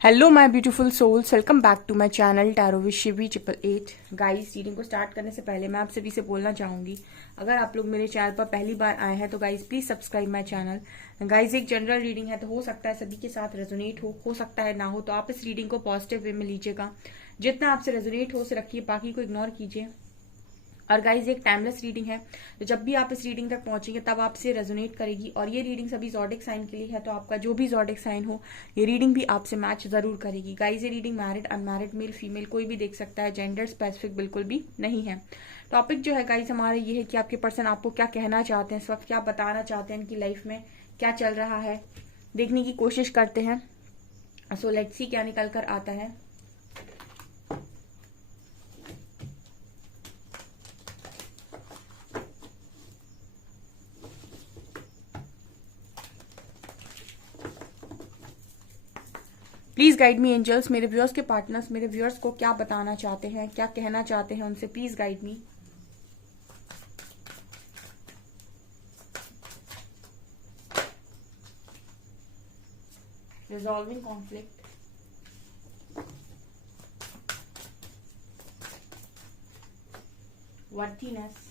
Hello my beautiful souls, welcome back to my channel tarot with Shivi 888। Guys, reading को start करने से पहले मैं आप सभी से बोलना चाहूंगी, अगर आप लोग मेरे चैनल पर पहली बार आए हैं तो guys please subscribe my channel. Guys, एक जनरल रीडिंग है तो हो सकता है सभी के साथ रेजोनेट हो सकता है ना हो, तो आप इस रीडिंग को पॉजिटिव वे में लीजिएगा। जितना आपसे रेजोनेट हो उसे रखिए, बाकी को इग्नोर कीजिए। और गाइज, एक टाइमलेस रीडिंग है, तो जब भी आप इस रीडिंग तक पहुंचेंगे तब आपसे रेजोनेट करेगी। और ये रीडिंग सभी जॉडिक साइन के लिए है, तो आपका जो भी जॉडिक साइन हो ये रीडिंग भी आपसे मैच जरूर करेगी। गाइज, ये reading married unmarried male female कोई भी देख सकता है, जेंडर स्पेसिफिक बिल्कुल भी नहीं है। टॉपिक जो है गाइज हमारा ये है कि आपके पर्सन आपको क्या कहना चाहते हैं, इस वक्त क्या बताना चाहते हैं, इनकी लाइफ में क्या चल रहा है, देखने की कोशिश करते हैं। सो लेट्स सी क्या निकल कर आता है। प्लीज गाइड मी एंजल्स, मेरे व्यूअर्स के पार्टनर्स मेरे व्यूअर्स को क्या बताना चाहते हैं, क्या कहना चाहते हैं उनसे, please guide me. Resolving conflict, worthiness,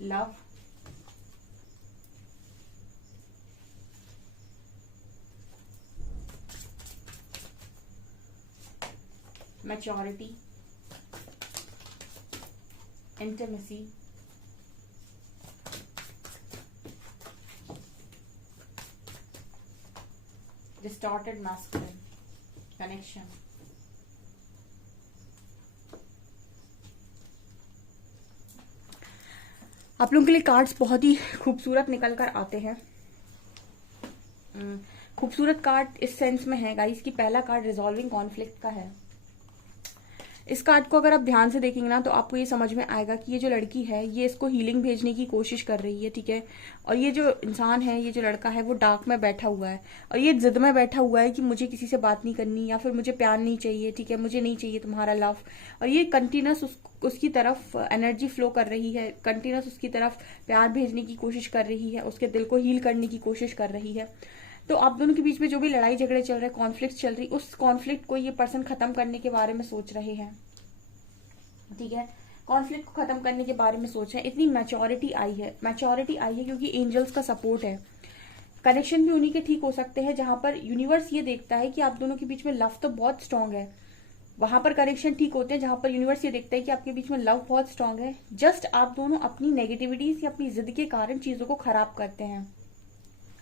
love, maturity, intimacy, distorted masculine, connection. आप लोगों के लिए कार्ड्स बहुत ही खूबसूरत निकल कर आते हैं। खूबसूरत कार्ड इस सेंस में है गाइस कि पहला कार्ड रिजॉल्विंग कॉन्फ्लिक्ट का है। इस कार्ड को अगर आप ध्यान से देखेंगे ना तो आपको ये समझ में आएगा कि ये जो लड़की है ये इसको हीलिंग भेजने की कोशिश कर रही है, ठीक है। और ये जो इंसान है, ये जो लड़का है, वो डार्क में बैठा हुआ है और ये जिद में बैठा हुआ है कि मुझे किसी से बात नहीं करनी, या फिर मुझे प्यार नहीं चाहिए, ठीक है, मुझे नहीं चाहिए तुम्हारा लव। और ये कंटिन्यूस उसकी तरफ एनर्जी फ्लो कर रही है, कंटिन्यूस उसकी तरफ प्यार भेजने की कोशिश कर रही है, उसके दिल को हील करने की कोशिश कर रही है। तो आप दोनों के बीच में जो भी लड़ाई झगड़े चल रहे, कॉन्फ्लिक्ट चल रही, उस कॉन्फ्लिक्ट को ये पर्सन खत्म करने के बारे में सोच रहे हैं, ठीक है। कॉन्फ्लिक्ट को खत्म करने के बारे में सोच रहे हैं। इतनी मैच्योरिटी आई है, मैच्योरिटी आई है क्योंकि एंजल्स का सपोर्ट है। कनेक्शन भी उन्हीं के ठीक हो सकते हैं जहां पर यूनिवर्स ये देखता है कि आप दोनों के बीच में लव तो बहुत स्ट्रांग है। वहां पर कनेक्शन ठीक होते हैं जहां पर यूनिवर्स ये देखता है कि आपके बीच में लव बहुत स्ट्रांग है। जस्ट आप दोनों अपनी नेगेटिविटीज या अपनी जिद के कारण चीजों को खराब करते हैं।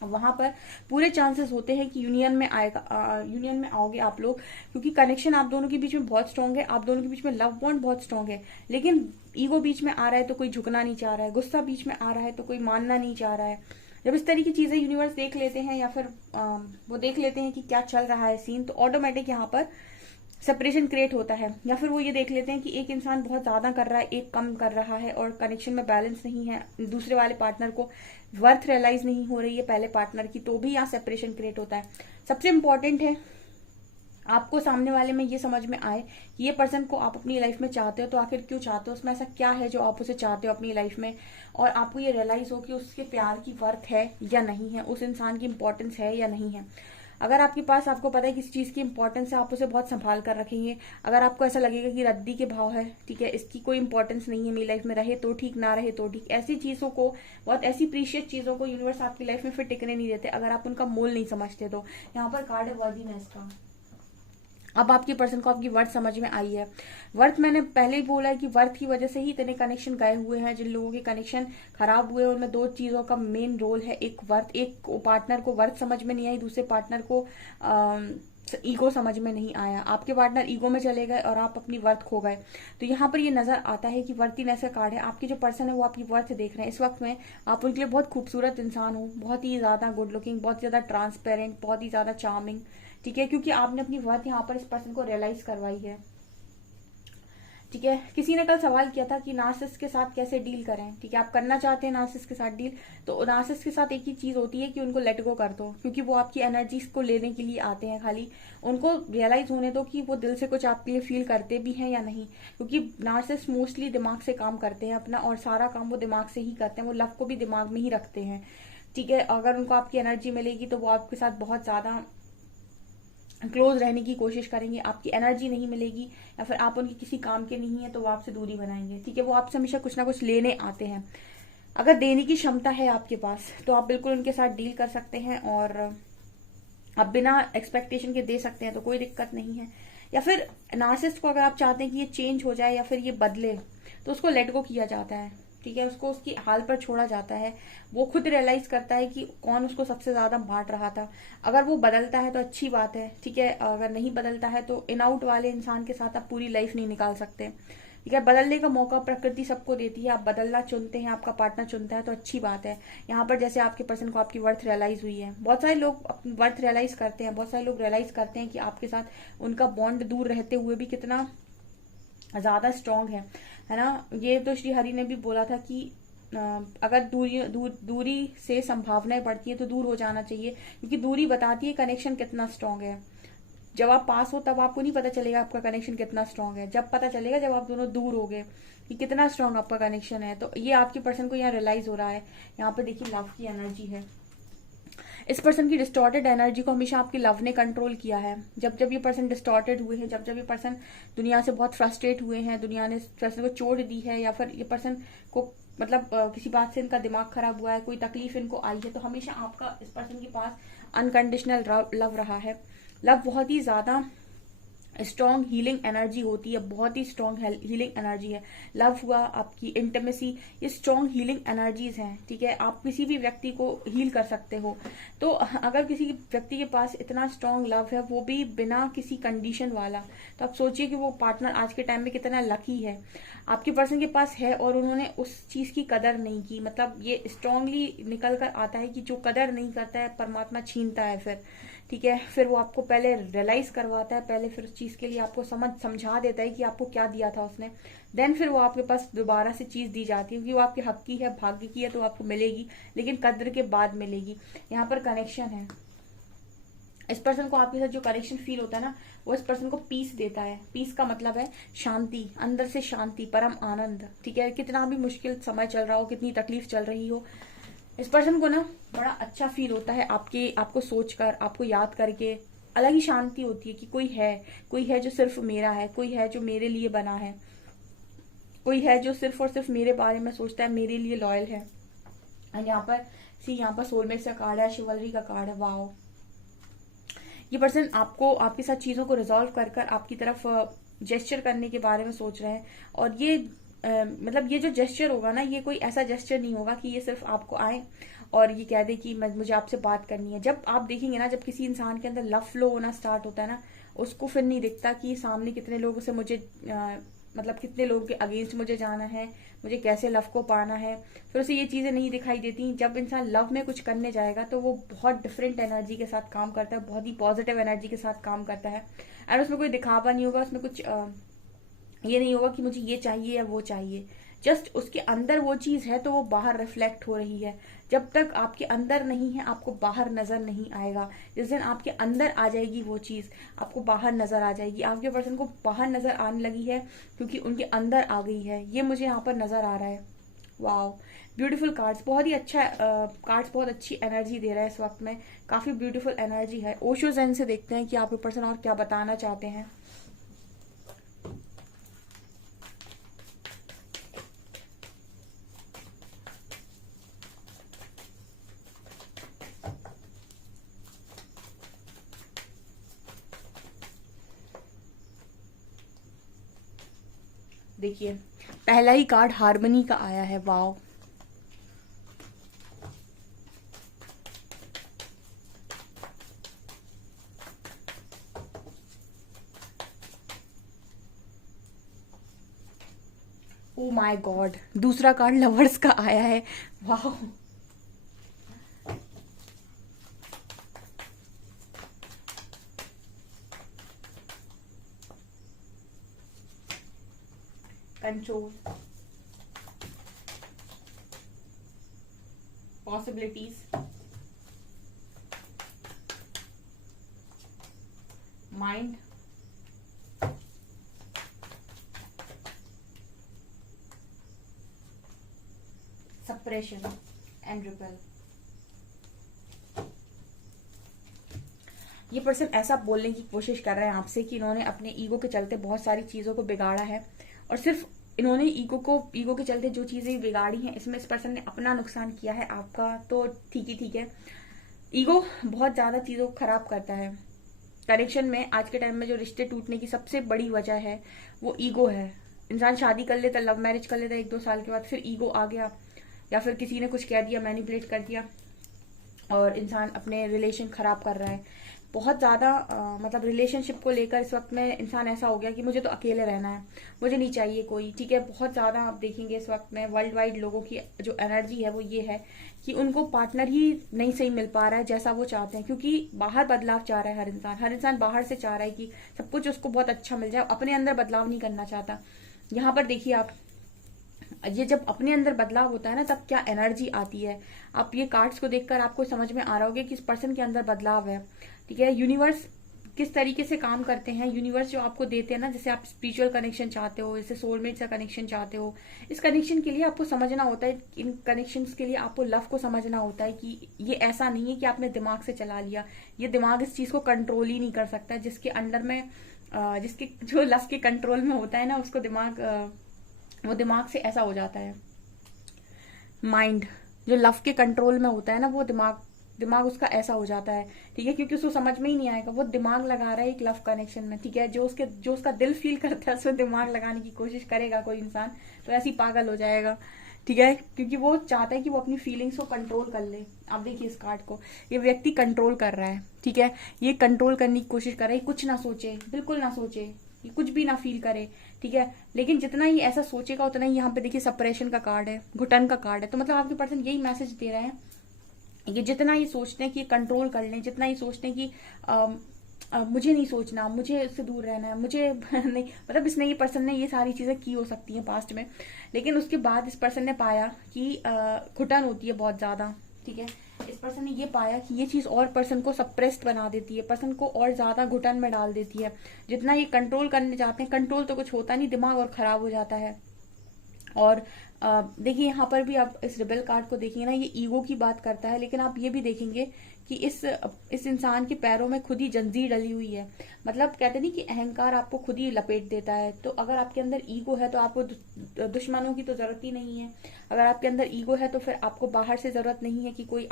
वहां पर पूरे चांसेस होते हैं कि यूनियन में आएगा, यूनियन में आओगे आप लोग, क्योंकि कनेक्शन आप दोनों के बीच में बहुत स्ट्रांग है, आप दोनों के बीच में लव बॉन्ड बहुत स्ट्रांग है। लेकिन ईगो बीच में आ रहा है तो कोई झुकना नहीं चाह रहा है, गुस्सा बीच में आ रहा है तो कोई मानना नहीं चाह रहा है। जब इस तरह की चीजें यूनिवर्स देख लेते हैं या फिर वो देख लेते हैं कि क्या चल रहा है सीन, तो ऑटोमेटिक यहाँ पर सेपरेशन क्रिएट होता है। या फिर वो ये देख लेते हैं कि एक इंसान बहुत ज्यादा कर रहा है, एक कम कर रहा है, और कनेक्शन में बैलेंस नहीं है, दूसरे वाले पार्टनर को वर्थ रियलाइज नहीं हो रही है पहले पार्टनर की, तो भी यहाँ सेपरेशन क्रिएट होता है। सबसे इंपॉर्टेंट है आपको सामने वाले में ये समझ में आए कि ये पर्सन को आप अपनी लाइफ में चाहते हो, तो आखिर क्यों चाहते हो, उसमें ऐसा क्या है जो आप उसे चाहते हो अपनी लाइफ में, और आपको ये रियलाइज हो कि उसके प्यार की वर्थ है या नहीं है, उस इंसान की इंपॉर्टेंस है या नहीं है। अगर आपके पास आपको पता है किसी चीज की इंपॉर्टेंस है, आप उसे बहुत संभाल कर रखेंगे। अगर आपको ऐसा लगेगा कि रद्दी के भाव है, ठीक है, इसकी कोई इंपॉर्टेंस नहीं है मेरी लाइफ में, रहे तो ठीक, ना रहे तो ठीक, ऐसी चीजों को, बहुत ऐसी प्रीशियस चीजों को यूनिवर्स आपकी लाइफ में फिर टिकने नहीं देते अगर आप उनका मोल नहीं समझते। तो यहाँ पर कार्ड है वर्दीनेस का। अब आपके पर्सन को आपकी वर्थ समझ में आई है। वर्थ मैंने पहले ही बोला है कि वर्थ की वजह से ही इतने कनेक्शन गए हुए हैं। जिन लोगों के कनेक्शन खराब हुए उनमें दो चीजों का मेन रोल है, एक वर्थ, एक पार्टनर को वर्थ समझ में नहीं आई, दूसरे पार्टनर को ईगो समझ में नहीं आया। आपके पार्टनर ईगो में चले गए और आप अपनी वर्थ खो गए। तो यहाँ पर ये नजर आता है कि वर्थीनेस का कार्ड है। आपके जो पर्सन है वो आपकी वर्थ देख रहे हैं इस वक्त में। आप उनके लिए बहुत खूबसूरत इंसान हो, बहुत ही ज्यादा गुड लुकिंग, बहुत ज्यादा ट्रांसपेरेंट, बहुत ही ज्यादा चार्मिंग, ठीक है, क्योंकि आपने अपनी वर्थ यहाँ पर इस पर्सन को रियलाइज करवाई है। ठीक है। किसी ने कल सवाल किया था कि नार्सिसिस्ट के साथ कैसे डील करें। ठीक है, आप करना चाहते हैं नार्सिसिस्ट के साथ डील, तो नार्सिसिस्ट के साथ एक ही चीज होती है कि उनको लेट गो कर दो, क्योंकि वो आपकी एनर्जीज को लेने के लिए आते हैं। खाली उनको रियलाइज होने दो कि वो दिल से कुछ आपके लिए फील करते भी हैं या नहीं, क्योंकि नार्सिसिस्ट मोस्टली दिमाग से काम करते हैं अपना, और सारा काम वो दिमाग से ही करते हैं। वो लव को भी दिमाग में ही रखते हैं। ठीक है, अगर उनको आपकी एनर्जी मिलेगी तो वो आपके साथ बहुत ज्यादा क्लोज रहने की कोशिश करेंगे। आपकी एनर्जी नहीं मिलेगी या फिर आप उनके किसी काम के नहीं है तो वो आपसे दूरी बनाएंगे। ठीक है, वो आपसे हमेशा कुछ ना कुछ लेने आते हैं। अगर देने की क्षमता है आपके पास तो आप बिल्कुल उनके साथ डील कर सकते हैं, और आप बिना एक्सपेक्टेशन के दे सकते हैं, तो कोई दिक्कत नहीं है। या फिर नार्सिसिस्ट को अगर आप चाहते हैं कि ये चेंज हो जाए या फिर ये बदले, तो उसको लेट गो किया जाता है। ठीक है, उसको उसकी हाल पर छोड़ा जाता है। वो खुद रियलाइज करता है कि कौन उसको सबसे ज्यादा बांट रहा था। अगर वो बदलता है तो अच्छी बात है। ठीक है, अगर नहीं बदलता है तो इन आउट वाले इंसान के साथ आप पूरी लाइफ नहीं निकाल सकते। ठीक है, बदलने का मौका प्रकृति सबको देती है। आप बदलना चुनते हैं, आपका पार्टनर चुनता है, तो अच्छी बात है। यहाँ पर जैसे आपके पर्सन को आपकी वर्थ रियलाइज हुई है, बहुत सारे लोग अपनी वर्थ रियलाइज करते हैं, बहुत सारे लोग रियलाइज करते हैं कि आपके साथ उनका बॉन्ड दूर रहते हुए भी कितना ज्यादा स्ट्रांग है ना। ये तो श्री हरि ने भी बोला था कि अगर दूरी से संभावनाएं बढ़ती है तो दूर हो जाना चाहिए, क्योंकि दूरी बताती है कनेक्शन कितना स्ट्रांग है। जब आप पास हो तब आपको नहीं पता चलेगा आपका कनेक्शन कितना स्ट्रांग है, जब पता चलेगा जब आप दोनों दूर हो गए कि कितना स्ट्रांग आपका कनेक्शन है। तो ये आपके पर्सन को यहाँ रियलाइज हो रहा है। यहाँ पे देखिए लव की एनर्जी है। इस पर्सन की डिस्टॉर्टेड एनर्जी को हमेशा आपके लव ने कंट्रोल किया है। जब जब ये पर्सन डिस्टॉर्टेड हुए हैं, जब जब ये पर्सन दुनिया से बहुत फ्रस्ट्रेट हुए हैं, दुनिया ने पर्सन को चोट दी है, या फिर ये पर्सन को मतलब किसी बात से इनका दिमाग खराब हुआ है, कोई तकलीफ इनको आई है, तो हमेशा आपका इस पर्सन के पास अनकंडीशनल लव रहा है। लव बहुत ही ज्यादा स्ट्रॉन्ग हीलिंग एनर्जी होती है, बहुत ही स्ट्रॉन्ग हीलिंग एनर्जी है। लव हुआ, आपकी इंटीमेसी, ये स्ट्रॉन्ग हीलिंग एनर्जीज हैं। ठीक है, आप किसी भी व्यक्ति को हील कर सकते हो। तो अगर किसी व्यक्ति के पास इतना स्ट्रॉन्ग लव है, वो भी बिना किसी कंडीशन वाला, तो आप सोचिए कि वो पार्टनर आज के टाइम में कितना लकी है। आपके पर्सन के पास है और उन्होंने उस चीज की कदर नहीं की। मतलब ये स्ट्रांगली निकल कर आता है कि जो कदर नहीं करता है परमात्मा छीनता है फिर। ठीक है, फिर वो आपको पहले रियलाइज करवाता है, पहले फिर उस चीज के लिए आपको समझा देता है कि आपको क्या दिया था उसने। देन फिर वो आपके पास दोबारा से चीज दी जाती है, क्योंकि वो आपके हक की है, भाग्य की है, तो आपको मिलेगी, लेकिन कद्र के बाद मिलेगी। यहाँ पर कनेक्शन है। इस पर्सन को आपके साथ जो कनेक्शन फील होता है ना, वो इस पर्सन को पीस देता है। पीस का मतलब है शांति, अंदर से शांति, परम आनंद। ठीक है, कितना भी मुश्किल समय चल रहा हो, कितनी तकलीफ चल रही हो, इस पर्सन को ना बड़ा अच्छा फील होता है आपको सोचकर, आपको याद करके। अलग ही शांति होती है कि कोई है जो सिर्फ मेरा है, कोई है जो मेरे लिए बना है, कोई है जो सिर्फ और सिर्फ मेरे बारे में सोचता है, मेरे लिए लॉयल है। एंड यहाँ पर सोलमेट का कार्ड है, शिवलरी का कार्ड है। वाओ, ये पर्सन आपको आपके साथ चीजों को रिजॉल्व कर कर आपकी तरफ जेस्चर करने के बारे में सोच रहे हैं। और ये मतलब ये जो जेस्चर होगा ना, ये कोई ऐसा जेस्चर नहीं होगा कि ये सिर्फ आपको आए और ये कह दे कि मुझे आपसे बात करनी है। जब आप देखेंगे ना, जब किसी इंसान के अंदर लव फ्लो होना स्टार्ट होता है ना, उसको फिर नहीं दिखता कि सामने कितने लोगों से मुझे मतलब कितने लोगों के अगेंस्ट मुझे जाना है, मुझे कैसे लव को पाना है। फिर उसे ये चीजें नहीं दिखाई देती। जब इंसान लव में कुछ करने जाएगा तो वो बहुत डिफरेंट एनर्जी के साथ काम करता है, बहुत ही पॉजिटिव एनर्जी के साथ काम करता है। और उसमें कोई दिखावा नहीं होगा, उसमें कुछ ये नहीं होगा कि मुझे ये चाहिए या वो चाहिए। जस्ट उसके अंदर वो चीज है तो वो बाहर रिफ्लेक्ट हो रही है। जब तक आपके अंदर नहीं है, आपको बाहर नजर नहीं आएगा। जिस दिन आपके अंदर आ जाएगी वो चीज, आपको बाहर नजर आ जाएगी। आपके पर्सन को बाहर नजर आने लगी है क्योंकि उनके अंदर आ गई है। ये मुझे यहाँ पर नजर आ रहा है। वाओ, ब्यूटीफुल कार्ड्स, बहुत ही अच्छा कार्ड्स बहुत अच्छी एनर्जी दे रहा है इस वक्त में। काफी ब्यूटीफुल एनर्जी है। ओशो ज़ेन से देखते हैं कि आपके पर्सन और क्या बताना चाहते हैं। देखिए, पहला ही कार्ड हार्मनी का आया है। वाओ, ओ माय गॉड, दूसरा कार्ड लवर्स का आया है। Wow, control, possibilities, mind, suppression and repel. ये पर्सन ऐसा बोलने की कोशिश कर रहे हैं आपसे कि इन्होंने अपने ईगो के चलते बहुत सारी चीजों को बिगाड़ा है, और सिर्फ इन्होंने ईगो के चलते जो चीजें बिगाड़ी हैं इसमें इस पर्सन ने अपना नुकसान किया है। आपका तो ठीक है। ईगो बहुत ज्यादा चीजों को खराब करता है। कनेक्शन में आज के टाइम में जो रिश्ते टूटने की सबसे बड़ी वजह है वो ईगो है। इंसान शादी कर लेता, लव मैरिज कर लेता, 1-2 साल के बाद फिर ईगो आ गया, या फिर किसी ने कुछ कह दिया, मैनिपुलेट कर दिया, और इंसान अपने रिलेशन खराब कर रहा है। बहुत ज्यादा मतलब रिलेशनशिप को लेकर इस वक्त में इंसान ऐसा हो गया कि मुझे तो अकेले रहना है, मुझे नहीं चाहिए कोई, ठीक है। बहुत ज्यादा आप देखेंगे इस वक्त में वर्ल्ड वाइड लोगों की जो एनर्जी है वो ये है कि उनको पार्टनर ही नहीं सही मिल पा रहा है जैसा वो चाहते हैं, क्योंकि बाहर बदलाव चाह रहा है हर इंसान बाहर से चाह रहा है कि सब कुछ उसको बहुत अच्छा मिल जाए, अपने अंदर बदलाव नहीं करना चाहता। यहाँ पर देखिए आप, ये जब अपने अंदर बदलाव होता है ना तब क्या एनर्जी आती है। आप ये कार्ड्स को देखकर आपको समझ में आ रहा होगा कि इस पर्सन के अंदर बदलाव है, ठीक है। यूनिवर्स किस तरीके से काम करते हैं, यूनिवर्स जो आपको देते हैं ना, जैसे आप स्पिरिचुअल कनेक्शन चाहते हो, जैसे सोलमेट का कनेक्शन चाहते हो, इस कनेक्शन के लिए आपको समझना होता है, इन कनेक्शंस के लिए आपको लव को समझना होता है कि ये ऐसा नहीं है कि आपने दिमाग से चला लिया। ये दिमाग इस चीज को कंट्रोल ही नहीं कर सकता, जिसके अंडर में जिसके जो लव के कंट्रोल में होता है ना उसको वो दिमाग से ऐसा हो जाता है। माइंड जो लव के कंट्रोल में होता है ना वो दिमाग उसका ऐसा हो जाता है, ठीक है, क्योंकि उसको समझ में ही नहीं आएगा। वो दिमाग लगा रहा है एक लव कनेक्शन में, ठीक है। जो उसका दिल फील करता है उसमें दिमाग लगाने की कोशिश करेगा कोई इंसान तो ऐसे ही पागल हो जाएगा, ठीक है, क्योंकि वो चाहता है कि वो अपनी फीलिंग्स को कंट्रोल कर ले। आप देखिए इस कार्ड को, ये व्यक्ति कंट्रोल कर रहा है, ठीक है। ये कंट्रोल करने की कोशिश कर रहा है, कुछ ना सोचे, बिल्कुल ना सोचे, कुछ भी ना फील करे, ठीक है। लेकिन जितना ही ऐसा सोचेगा उतना ही यहाँ पे देखिए सेपरेशन का कार्ड है, घुटन का कार्ड है। तो मतलब आपके पर्सन यही मैसेज दे रहे हैं, ये जितना ही सोचते हैं कि कंट्रोल कर लें, जितना ही सोचते हैं कि मुझे नहीं सोचना, मुझे इससे दूर रहना है, मुझे नहीं, मतलब इसने ये पर्सन ने ये सारी चीजें की हो सकती हैं पास्ट में, लेकिन उसके बाद इस पर्सन ने पाया कि घुटन होती है बहुत ज्यादा, ठीक है। इस पर्सन ने ये पाया कि ये चीज और पर्सन को सप्रेस्ड बना देती है, पर्सन को और ज्यादा घुटन में डाल देती है। जितना ये कंट्रोल करने जाते हैं, कंट्रोल तो कुछ होता नहीं, दिमाग और खराब हो जाता है। और देखिए यहाँ पर भी आप इस रिबेल कार्ड को देखिए ना, ये ईगो की बात करता है, लेकिन आप ये भी देखेंगे कि इस इंसान के पैरों में खुद ही जंजीर डली हुई है। मतलब कहते नहीं कि अहंकार आपको खुद ही लपेट देता है। तो अगर आपके अंदर ईगो है तो आपको दुश्मनों की तो जरूरत ही नहीं है। अगर आपके अंदर ईगो है तो फिर आपको बाहर से जरूरत नहीं है कि कोई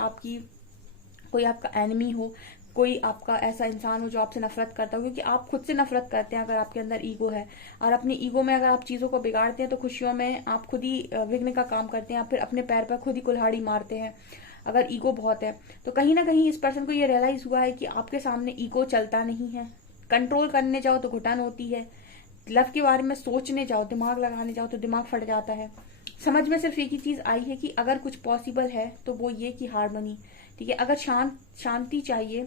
आपका एनिमी हो, कोई आपका ऐसा इंसान हो जो आपसे नफरत करता हो, क्योंकि आप खुद से नफरत करते हैं अगर आपके अंदर ईगो है। और अपनी ईगो में अगर आप चीजों को बिगाड़ते हैं तो खुशियों में आप खुद ही विघ्न का काम करते हैं, आप फिर अपने पैर पर खुद ही कुल्हाड़ी मारते हैं अगर ईगो बहुत है। तो कहीं ना कहीं इस पर्सन को ये रियलाइज हुआ है कि आपके सामने ईगो चलता नहीं है। कंट्रोल करने जाओ तो घुटन होती है, लव के बारे में सोचने जाओ, दिमाग लगाने जाओ तो दिमाग फट जाता है। समझ में सिर्फ एक ही चीज आई है कि अगर कुछ पॉसिबल है तो वो ये कि हार्मनी, ठीक है। अगर शांति चाहिए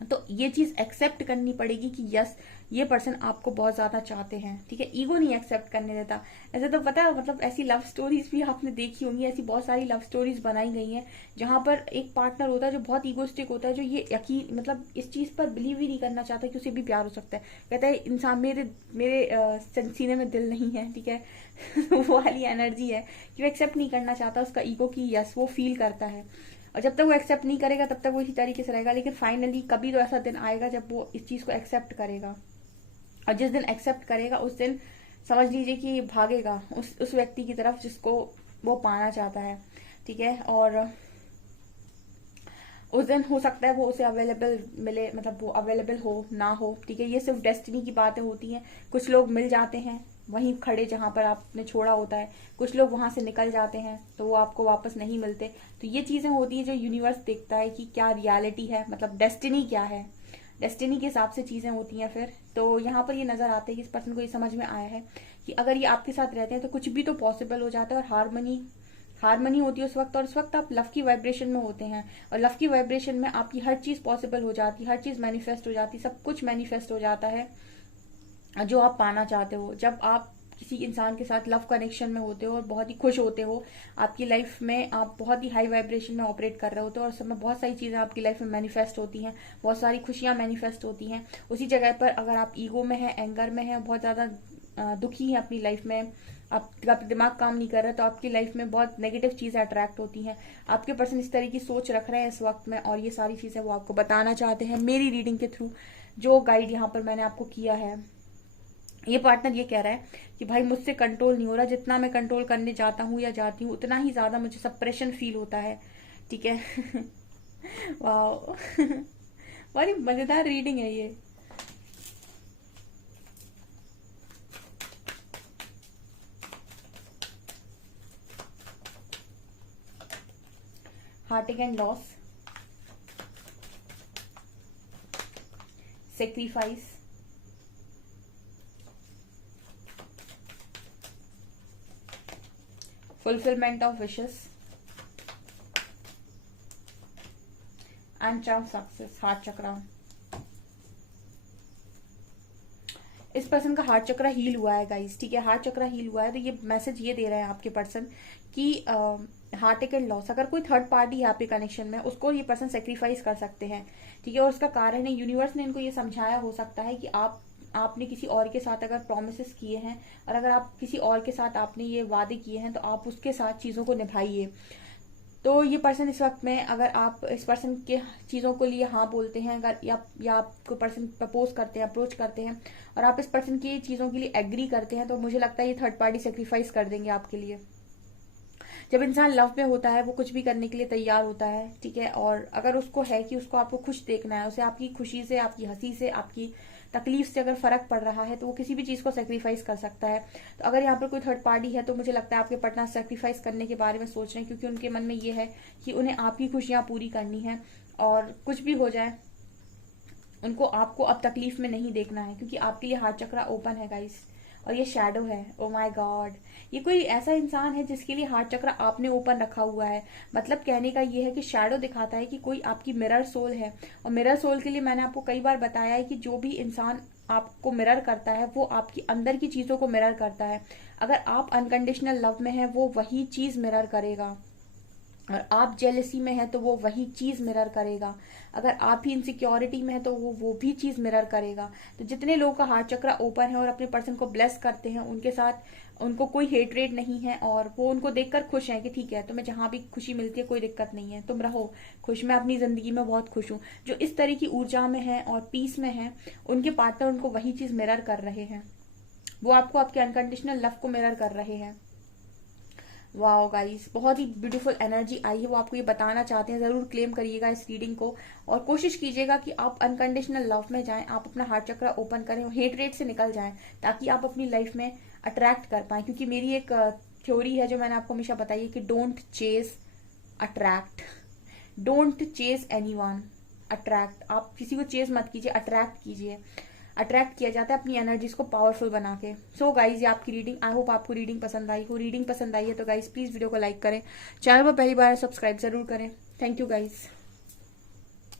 तो ये चीज एक्सेप्ट करनी पड़ेगी कि यस ये पर्सन आपको बहुत ज्यादा चाहते हैं, ठीक है। ईगो नहीं एक्सेप्ट करने देता। ऐसे तो पता है, मतलब ऐसी लव स्टोरीज भी आपने देखी होंगी, ऐसी बहुत सारी लव स्टोरीज बनाई गई हैं जहां पर एक पार्टनर होता है जो बहुत ईगोस्टिक होता है, जो ये यकीन मतलब इस चीज पर बिलीव ही नहीं करना चाहता कि उसे भी प्यार हो सकता है। कहता है इंसान मेरे सीने में दिल नहीं है, ठीक है। वो वाली एनर्जी है कि वो एक्सेप्ट नहीं करना चाहता उसका ईगो की यस वो फील करता है, और जब तक वो एक्सेप्ट नहीं करेगा तब तक वो इसी तरीके से रहेगा। लेकिन फाइनली कभी तो ऐसा दिन आएगा जब वो इस चीज को एक्सेप्ट करेगा, और जिस दिन एक्सेप्ट करेगा उस दिन समझ लीजिए कि भागेगा उस व्यक्ति की तरफ जिसको वो पाना चाहता है, ठीक है। और उस दिन हो सकता है वो उसे अवेलेबल मिले, मतलब वो अवेलेबल हो ना हो, ठीक है। ये सिर्फ डेस्टिनी की बातें होती हैं। कुछ लोग मिल जाते हैं वहीं खड़े जहां पर आपने छोड़ा होता है, कुछ लोग वहां से निकल जाते हैं तो वो आपको वापस नहीं मिलते। तो ये चीजें होती है जो यूनिवर्स देखता है कि क्या रियलिटी है, मतलब डेस्टिनी क्या है, डेस्टिनी के हिसाब से चीजें होती हैं फिर। तो यहाँ पर ये नजर आते हैं कि इस पर्सन को ये समझ में आया है कि अगर ये आपके साथ रहते हैं तो कुछ भी तो पॉसिबल हो जाता है, और हारमनी होती है उस वक्त, और उस वक्त आप लव की वाइब्रेशन में होते हैं, और लव की वाइब्रेशन में आपकी हर चीज पॉसिबल हो जाती है, हर चीज मैनिफेस्ट हो जाती है, सब कुछ मैनिफेस्ट हो जाता है जो आप पाना चाहते हो। जब आप किसी इंसान के साथ लव कनेक्शन में होते हो और बहुत ही खुश होते हो, आपकी लाइफ में आप बहुत ही हाई वाइब्रेशन में ऑपरेट कर रहे होते हो और सब में बहुत सारी चीज़ें आपकी लाइफ में मैनिफेस्ट होती हैं, बहुत सारी खुशियाँ मैनिफेस्ट होती हैं। उसी जगह पर अगर आप ईगो में है, एंगर में है, बहुत ज़्यादा दुखी है अपनी लाइफ में, आपका दिमाग काम नहीं कर रहा, तो आपकी लाइफ में बहुत नेगेटिव चीज़ें अट्रैक्ट होती हैं। आपके पर्सन इस तरह की सोच रख रहे हैं इस वक्त में, और ये सारी चीज़ें वो आपको बताना चाहते हैं मेरी रीडिंग के थ्रू, जो गाइड यहाँ पर मैंने आपको किया है। ये पार्टनर ये कह रहा है कि भाई मुझसे कंट्रोल नहीं हो रहा, जितना मैं कंट्रोल करने जाता हूँ या जाती हूँ उतना ही ज्यादा मुझे सप्रेशन फील होता है। ठीक है। वाह। बड़ी मजेदार रीडिंग है ये। Hurting and loss, sacrifice, fulfillment of wishes and charm success, heart chakra. इस पर्सन का हार्ट चक्रा हील हुआ है गाइस, ठीक है, हार्ट चक्रा हील हुआ है, तो ये मैसेज ये दे रहा है आपके पर्सन कि हार्ट एंड लॉस, अगर कोई थर्ड पार्टी है आपके कनेक्शन में, उसको ये पर्सन सेक्रीफाइस कर सकते हैं। ठीक है, और उसका कारण है यूनिवर्स ने इनको ये समझाया हो सकता है कि आपने किसी और के साथ अगर प्रोमिसेस किए हैं और अगर आप किसी और के साथ आपने ये वादे किए हैं तो आप उसके साथ चीजों को निभाइए। तो ये पर्सन इस वक्त में, अगर आप इस पर्सन के चीजों को लिए हाँ बोलते हैं, अगर या आपको पर्सन प्रपोज करते हैं, अप्रोच करते हैं और आप इस पर्सन की चीजों के लिए एग्री करते हैं, तो मुझे लगता है ये थर्ड पार्टी सेक्रीफाइस कर देंगे आपके लिए। जब इंसान लव में होता है वो कुछ भी करने के लिए तैयार होता है। ठीक है, और अगर उसको है कि उसको आपको खुश देखना है, उसे आपकी खुशी से, आपकी हंसी से, आपकी तकलीफ से अगर फर्क पड़ रहा है, तो वो किसी भी चीज को सेक्रीफाइस कर सकता है। तो अगर यहाँ पर कोई थर्ड पार्टी है तो मुझे लगता है आपके पार्टनर सेक्रीफाइस करने के बारे में सोच रहे हैं, क्योंकि उनके मन में ये है कि उन्हें आपकी खुशियां पूरी करनी है और कुछ भी हो जाए उनको आपको अब तकलीफ में नहीं देखना है, क्योंकि आपके लिए हार्ट चक्रा ओपन है गाइस, और ये शैडो है। ओ माय गॉड, ये कोई ऐसा इंसान है जिसके लिए हार्ट चक्र आपने ओपन रखा हुआ है। मतलब कहने का ये है कि शैडो दिखाता है कि कोई आपकी मिरर सोल है, और मिरर सोल के लिए मैंने आपको कई बार बताया है कि जो भी इंसान आपको मिरर करता है वो आपकी अंदर की चीजों को मिरर करता है। अगर आप अनकंडीशनल लव में है वो वही चीज मिरर करेगा, और आप जेलसी में है तो वो वही चीज मिरर करेगा। अगर आप ही इनसिक्योरिटी में है तो वो भी चीज मिरर करेगा। तो जितने लोगों का हार्ट चक्र ओपन है और अपने पर्सन को ब्लेस करते हैं, उनके साथ उनको कोई हेटरेट नहीं है और वो उनको देखकर खुश है कि ठीक है, तुम्हें जहां भी खुशी मिलती है कोई दिक्कत नहीं है, तुम रहो खुश, मैं अपनी जिंदगी में बहुत खुश हूं। जो इस तरह की ऊर्जा में है और पीस में है, उनके पार्टनर उनको वही चीज मिरर कर रहे हैं, वो आपको आपके अनकंडीशनल लव को मिरर कर रहे हैं। वाओ गाइस, बहुत ही ब्यूटीफुल एनर्जी आई है, वो आपको ये बताना चाहते हैं। जरूर क्लेम करिएगा इस रीडिंग को और कोशिश कीजिएगा कि आप अनकंडीशनल लव में जाएं, आप अपना हार्ट चक्र ओपन करें, हेट रेट से निकल जाएं, ताकि आप अपनी लाइफ में अट्रैक्ट कर पाए। क्योंकि मेरी एक थ्योरी है जो मैंने आपको हमेशा बताई है कि don't chase, attract. Don't chase anyone, attract. आप किसी को चेस मत कीजिए, अट्रैक्ट कीजिए। अट्रैक्ट किया जाता है अपनी एनर्जीज को पावरफुल बना के। सो गाइज, ये आपकी रीडिंग, आई होप आपको रीडिंग पसंद आई हो। रीडिंग पसंद आई है तो गाइज प्लीज वीडियो को लाइक करें, चैनल पर पहली बार सब्सक्राइब जरूर करें। Thank you guys.